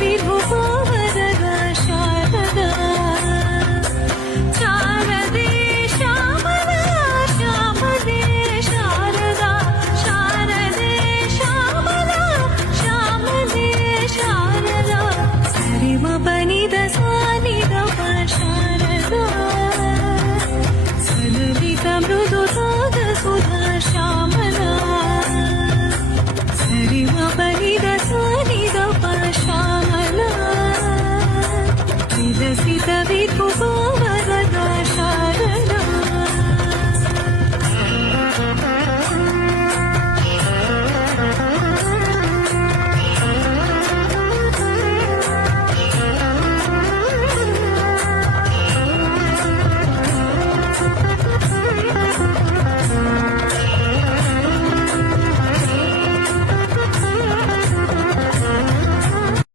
विभुवरदा Sharda Sharde Shyamala श्यामदे Sharda Sharde Shyamala श्यामदे Sharda सरिमपनिद सानिदप Sharda सललित मृदुताद Sudha Shyamala सरिमपनिद सानिदप Shyamala विलसित विभुव